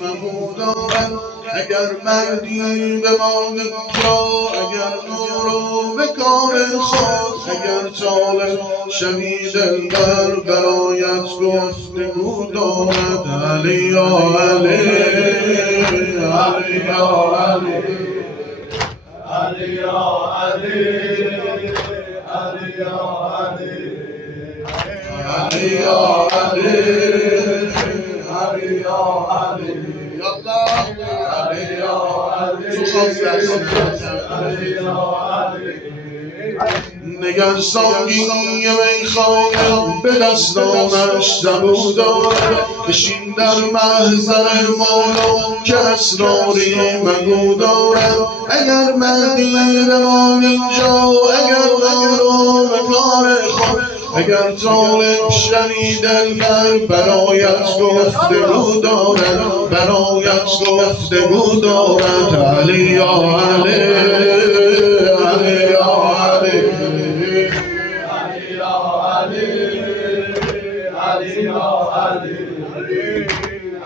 محمود آمد اگر مردی بماند جا، اگر نورو به کار خود، اگر طالب شوی دلبر برایت گفتگو دارد. علی یا علی، علی یا علی، علی یا علی، علی یا علی، علی یا علی، علی یا علی، علی یا علی. نگر ساقی میخانه به دستانش زبون دارد، بشین در محضر مولا که اسراری مگو دارد. اگر مردی بمان اینجا، اگر دارو به کار خود، اگر طالب شوی دلبر برایت گفتگو دارد، برایت گفتگو دارد. علی یا علی، علی یا علی، علی یا علی، علی یا علی،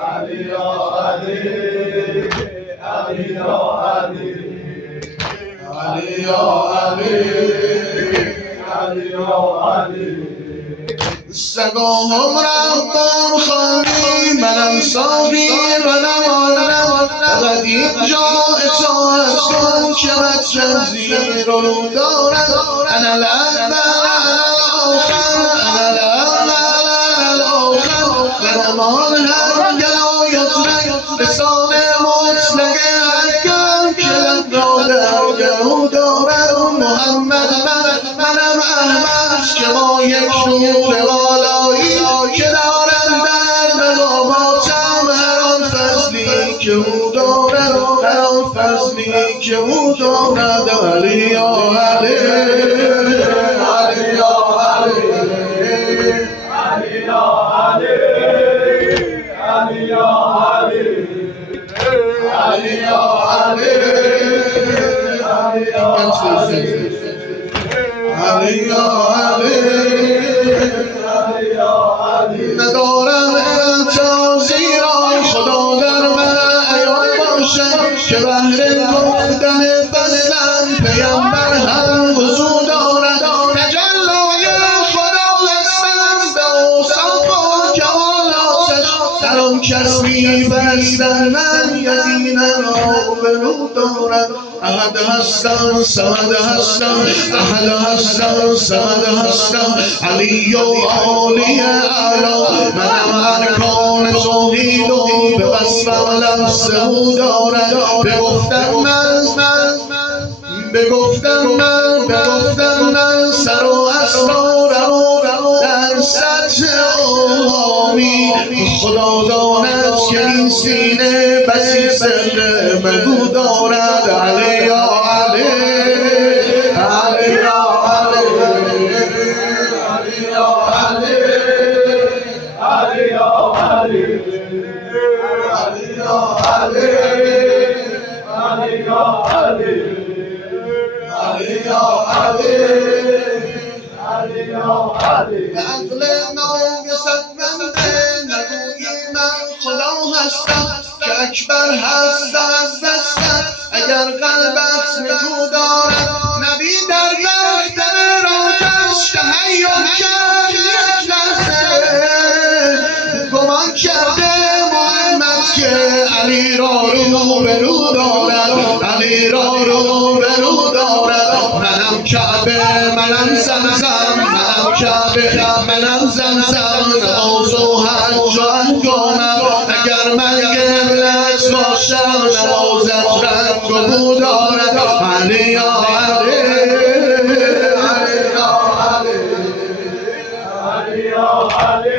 علی یا علی، علی یا علی، علی یا علی، علی یا علی. سگاهم رفتار خانی، منم ساقی و نمانم، فقط اینجا اطاعت کن که مطلب زیر رو دارد. انا الاول انا الاخر، انا الاول انا الاخر، فرمان هر گلایت رنگ لسان مطلق اگر که لب را در گلو دارد. محمد منم احمد که ما یک نور والایی که دارم در مقاماتم، هر آن فضلی که او دارد، هر آن فضلی که او دارد. علی یا علی، علی یا علی، علی یا علی، علی یا علی، علی یا علی، علی یا علی، علی یا علی. ندارم اعتراضی را خدا در من عیان باشد که بهر گفتن فضلم پیامبر هم حضور دارد. تجلای خدا هستم به اوصاف و کمالاتش، در آن کس می‌برد در من یقینا آبرو دارد. احد هستم صمد هستم، احد هستم صمد هستم، علی و عالی اعلا. منم ارکان توحید و به وصفم لفظ او دارد. بگفتم من سر و اسرارم در سطح اوهامی، خدا داند که این سینه بسی سر مگو دارد. علی یا علی، علی یا علی، علی یا علی، علی یا علی، علی یا علی، علی یا علی، علی یا علی، علی یا علی. به عقل ناقصت بنده نگویی من خدا هستم که اکبر هست از دستم. اگر قلبت نکو دارد نبی در لحظه روزش تحیر کرد یک لحظه، گمان کرده محمد که علی را رو به رو دارد، علی را رو به رو دارد. منم کعبه منم زمزم، منم کعبه منم زمزم، نماز و حج و انجامم. اگر من قبلت باشم نمازت رنگ و بو دارد. علی یا علی، علی یا علی، علی یا علی،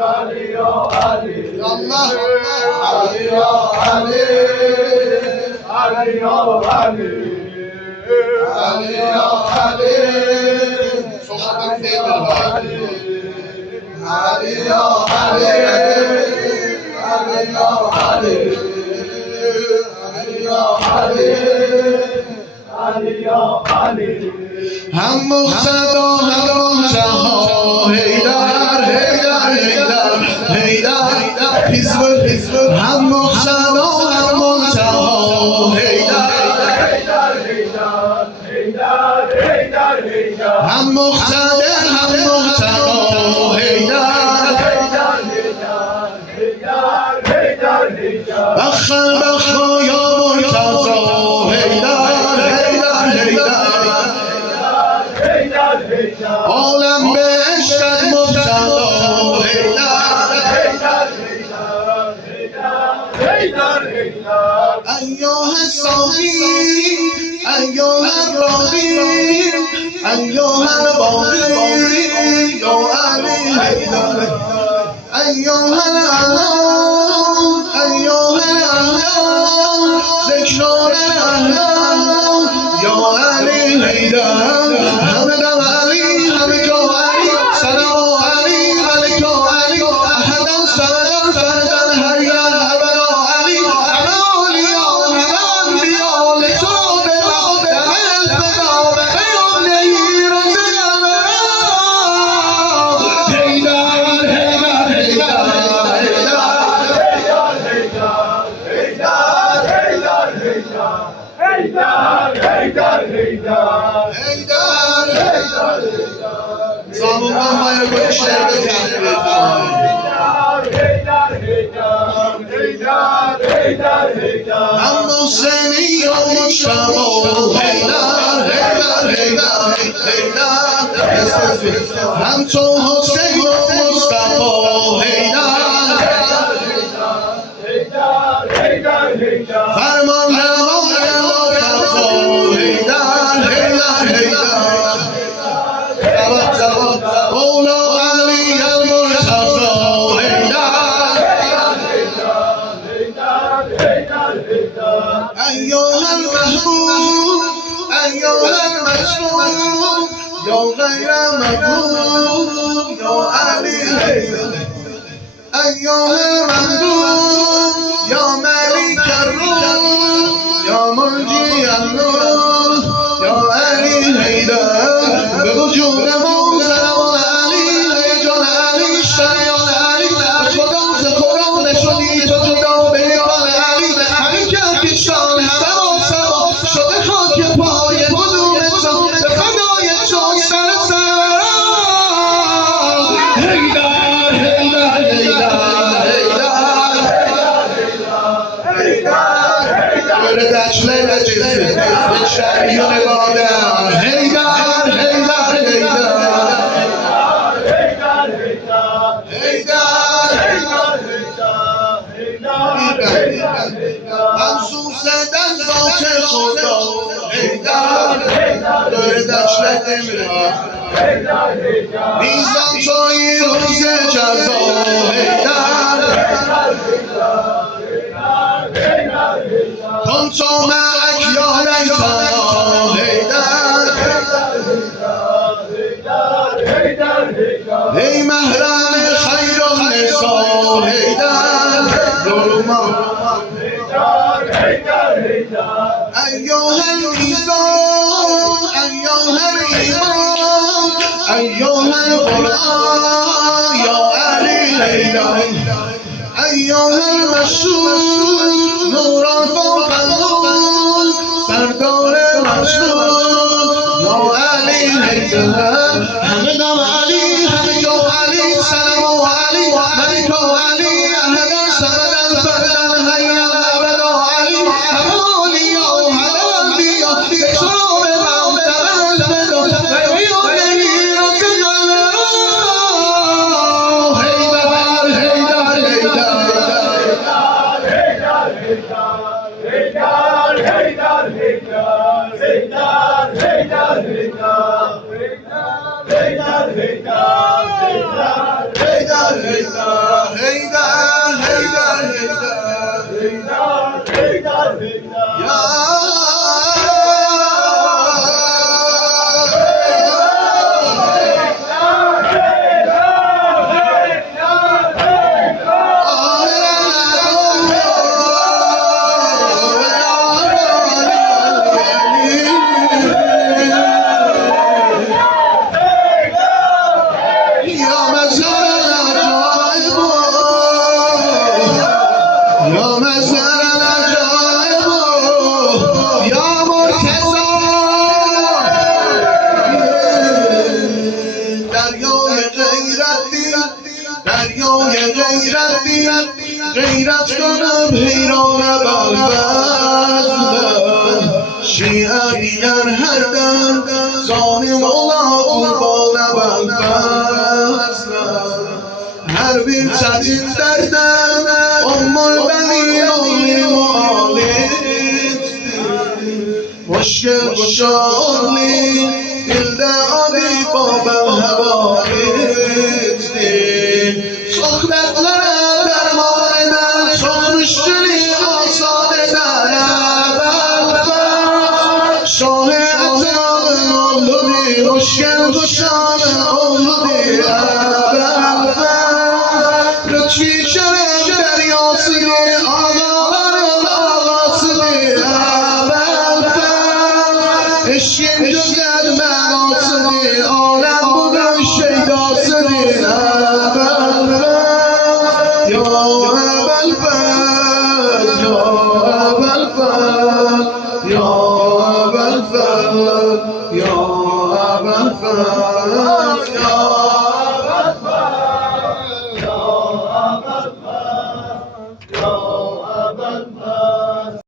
علی یا علی، علی یا علی، علی یا علی، علی یا علی، علی یا علی، علی یا علی، علی یا علی، علی یا علی. هم مقتدا هم جهان حیدر حیدر حیدر حیدر حزب هم مقصد و هم منتها حیدر هم مقصد هم منتها حیدر بخل بخل یا مرتضا حیدر عالم به عشقت مبتلا أيها الصافي أيها الرغيب أيها الباقي يا علي حيدر أيها الأعلام أيها الأعلام ذكرى الأعلام يا علي حيدر حمد علي حمد علي سلام علي ملك علي أحدا صمدا فردا هيا أبدا علي Zamandan bayağı bu işlerde Ama seni yolmuşam o Heydar Hem to Hüseyin o Mustafa Heydar Ferman revan Mustafa Heydar Ola Ali el-Murtaza أيها المحبوب أيها المشهور يا غير مغلوب يا علي أيها المحبوب يا ملك الروح يا مرجي النور يا علي حيدر بوجود موزن علي هيجان علي شریان علی خدا ز قرآن شدی تو جدا به یار علی همین که پیشان سوا شده خاک پای قدوم تو به فدای چون سر Böyle dertlerle çizdi, içler yine bana Heydar Mansuseden zalçe خدا Heydar Böyle dertlerle emrah میزان توی روز جزا Heydar كنت معك يا ليتنا Heydar ای محرم خیر النساء Heydar أيها الميزان أيها الإيمان أيها القرآن يا علي حيدر أيها المشهور نورا فوق النور سردار مشهور يا علي حيدر حمد علي حمد علي سلام علي ملك علي أهلا سمدا فردا هيا أبدا علي یا مصدر العجایب یا مرتضی دریای غیرتی غیرت کنم حیران بلبست شیعه دیگر هر دم ظالم اولا قربان بلبست هر بین چتین دردم البنی مشکل گشالی دل آبی بابم هوایت صحبتلرم درمانم سخنشتنی آسانه درم شاه اتیان اولودی مشکل گشان اولودی لطفی شرم دریاسی